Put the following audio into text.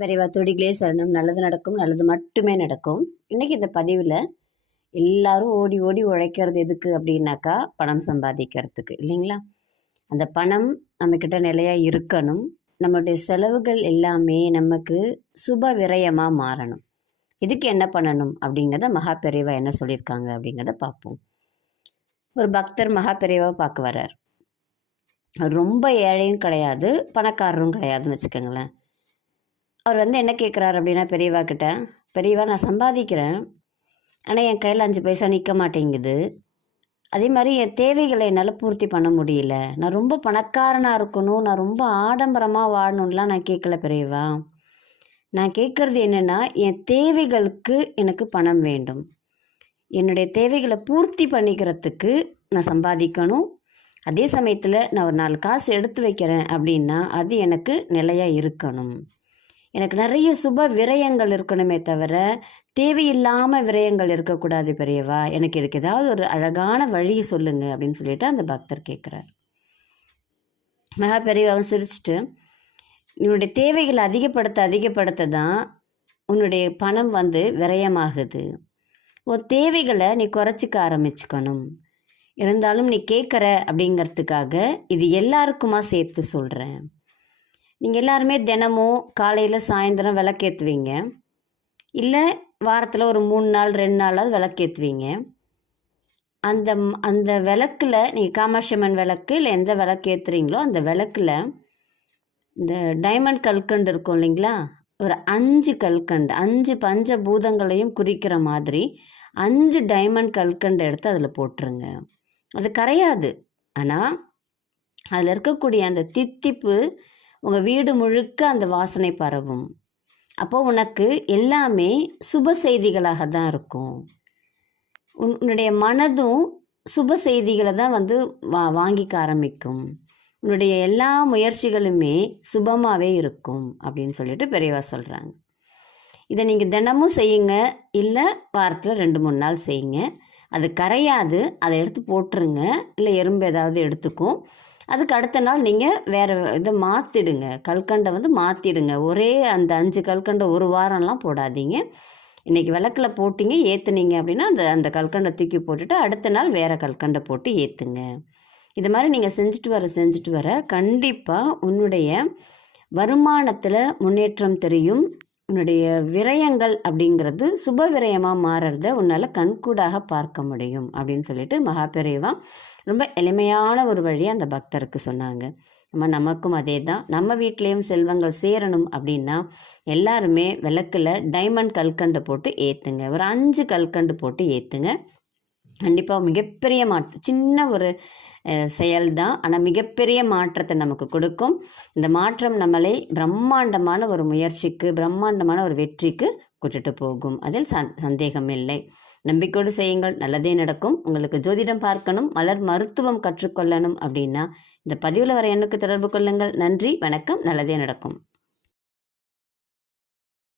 பெரியவா தொடிகளே சரணம். நல்லது நடக்கும், நல்லது மட்டுமே நடக்கும். இன்றைக்கி இந்த பதிவில் எல்லாரும் ஓடி ஓடி உழைக்கிறது எதுக்கு அப்படின்னாக்கா பணம் சம்பாதிக்கிறதுக்கு இல்லைங்களா? அந்த பணம் நம்மக்கிட்ட நிலையாக இருக்கணும். நம்மளுடைய செலவுகள் எல்லாமே நமக்கு சுப விரயமாக மாறணும். இதுக்கு என்ன பண்ணணும் அப்படிங்கிறத மகா பெரியவா என்ன சொல்லியிருக்காங்க அப்படிங்கிறத பார்ப்போம். ஒரு பக்தர் மகா பெரியவா பார்க்க வர்றார். ரொம்ப ஏழையும் கிடையாது, பணக்காரரும் கிடையாதுன்னு வச்சுக்கோங்களேன். அவர் என்ன கேட்குறாரு அப்படின்னா பெரியவா கிட்ட, பெரியவா நான் சம்பாதிக்கிறேன், ஆனால் என் கையில் 5 பைசா நிற்க மாட்டேங்குது. அதே மாதிரி என் தேவைகளை என்னால் பூர்த்தி பண்ண முடியல. நான் ரொம்ப பணக்காரனாக இருக்கணும், நான் ரொம்ப ஆடம்பரமாக வாழணும்லாம் நான் கேட்கல பெரியவா. நான் கேட்குறது என்னென்னா, என் தேவைகளுக்கு எனக்கு பணம் வேண்டும். என்னுடைய தேவைகளை பூர்த்தி பண்ணிக்கிறதுக்கு நான் சம்பாதிக்கணும். அதே சமயத்தில் நான் ஒரு 4 காசு எடுத்து வைக்கிறேன் அப்படின்னா அது எனக்கு நிலையாக இருக்கணும். எனக்கு நிறைய சுப விரயங்கள் இருக்கணுமே தவிர தேவையில்லாமல் விரயங்கள் இருக்கக்கூடாது பெரியவா. எனக்கு இதுக்கு ஏதாவது ஒரு அழகான வழி சொல்லுங்க அப்படின்னு சொல்லிட்டு அந்த பக்தர் கேட்குறார். மகா பெரியவன் சிரிச்சுட்டு, உன்னுடைய தேவைகளை அதிகப்படுத்த தான் உன்னுடைய பணம் விரயமாகுது. உன் தேவைகளை நீ குறைச்சிக்க ஆரம்பிச்சுக்கணும். இருந்தாலும் நீ கேட்குற அப்படிங்கிறதுக்காக இது எல்லாருக்குமா சேர்த்து சொல்கிறேன். நீங்கள் எல்லாருமே தினமும் காலையில் சாயந்தரம் விளக்கேற்றுவீங்க, இல்லை வாரத்தில் ஒரு 3 நாள் 2 நாளாவது விளக்கேற்றுவீங்க. அந்த அந்த விளக்கில் நீங்கள் காமாட்சியம்மன் விளக்கு இல்லை எந்த விளக்கு ஏற்றுறீங்களோ அந்த விளக்கில் இந்த டைமண்ட் கல்கண்டு இருக்கும் இல்லைங்களா, ஒரு 5 கல்கண்டு, 5 பஞ்சபூதங்களையும் குறிக்கிற மாதிரி 5 டைமண்ட் கல்கண்டு எடுத்து அதில் போட்டுருங்க. அது கரையாது, ஆனால் அதில் இருக்கக்கூடிய அந்த தித்திப்பு உங்கள் வீடு முழுக்க அந்த வாசனை பரவும். அப்போ உனக்கு எல்லாமே சுப செய்திகளாக தான் இருக்கும். உன்னுடைய மனதும் சுப செய்திகளை தான் வாங்கிக்க ஆரம்பிக்கும். உன்னுடைய எல்லா முயற்சிகளுமே சுபமாகவே இருக்கும் அப்படின்னு சொல்லிட்டு பெரியவா சொல்கிறாங்க. இதை நீங்கள் தினமும் செய்யுங்க, இல்லை வாரத்தில் 2-3 நாள் செய்யுங்க. அது கரையாது, அதை எடுத்து போட்டுருங்க. இல்லை எறும்பு ஏதாவது எடுத்துக்கும். அதுக்கு அடுத்த நாள் நீங்கள் வேறு இதை மாற்றிடுங்க, கல்கண்டை மாற்றிடுங்க. ஒரே அந்த 5 கல்கண்டை ஒரு வாரம்லாம் போடாதீங்க. இன்றைக்கி விளக்கில் போட்டிங்க ஏற்றுனீங்க அப்படின்னா அந்த கல்கண்டை தூக்கி போட்டுட்டு அடுத்த நாள் வேறு கல்கண்டை போட்டு ஏற்றுங்க. இது மாதிரி நீங்கள் செஞ்சுட்டு வர கண்டிப்பாக உன்னுடைய வருமானத்தில் முன்னேற்றம் தெரியும். உன்னுடைய விரயங்கள் அப்படிங்கிறது சுப விரயமாக மாறுறத உன்னால் கண்கூடாக பார்க்க முடியும் அப்படின்னு சொல்லிட்டு மகா பெரியவா ரொம்ப எளிமையான ஒரு வழியை அந்த பக்தருக்கு சொன்னாங்க. நமக்கும் அதே தான். நம்ம வீட்லேயும் செல்வங்கள் சேரணும் அப்படின்னா எல்லாருமே விளக்கில் டைமண்ட் கல்கண்டு போட்டு ஏற்றுங்க. ஒரு 5 கல்கண்டு போட்டு ஏற்றுங்க. கண்டிப்பாக மிகப்பெரிய சின்ன ஒரு செயல்தான், ஆனால் மிகப்பெரிய மாற்றத்தை நமக்கு கொடுக்கும். இந்த மாற்றம் நம்மளை பிரம்மாண்டமான ஒரு முயற்சிக்கு, பிரம்மாண்டமான ஒரு வெற்றிக்கு கூட்டிட்டு போகும். அதில் சந்தேகம் இல்லை. நம்பிக்கையோடு செய்யுங்கள், நல்லதே நடக்கும். உங்களுக்கு ஜோதிடம் பார்க்கணும், மலர் மருத்துவம் கற்றுக்கொள்ளணும் அப்படின்னா இந்த பதிவில் வர எண்ணுக்கு தொடர்பு கொள்ளுங்கள். நன்றி, வணக்கம். நல்லதே நடக்கும்.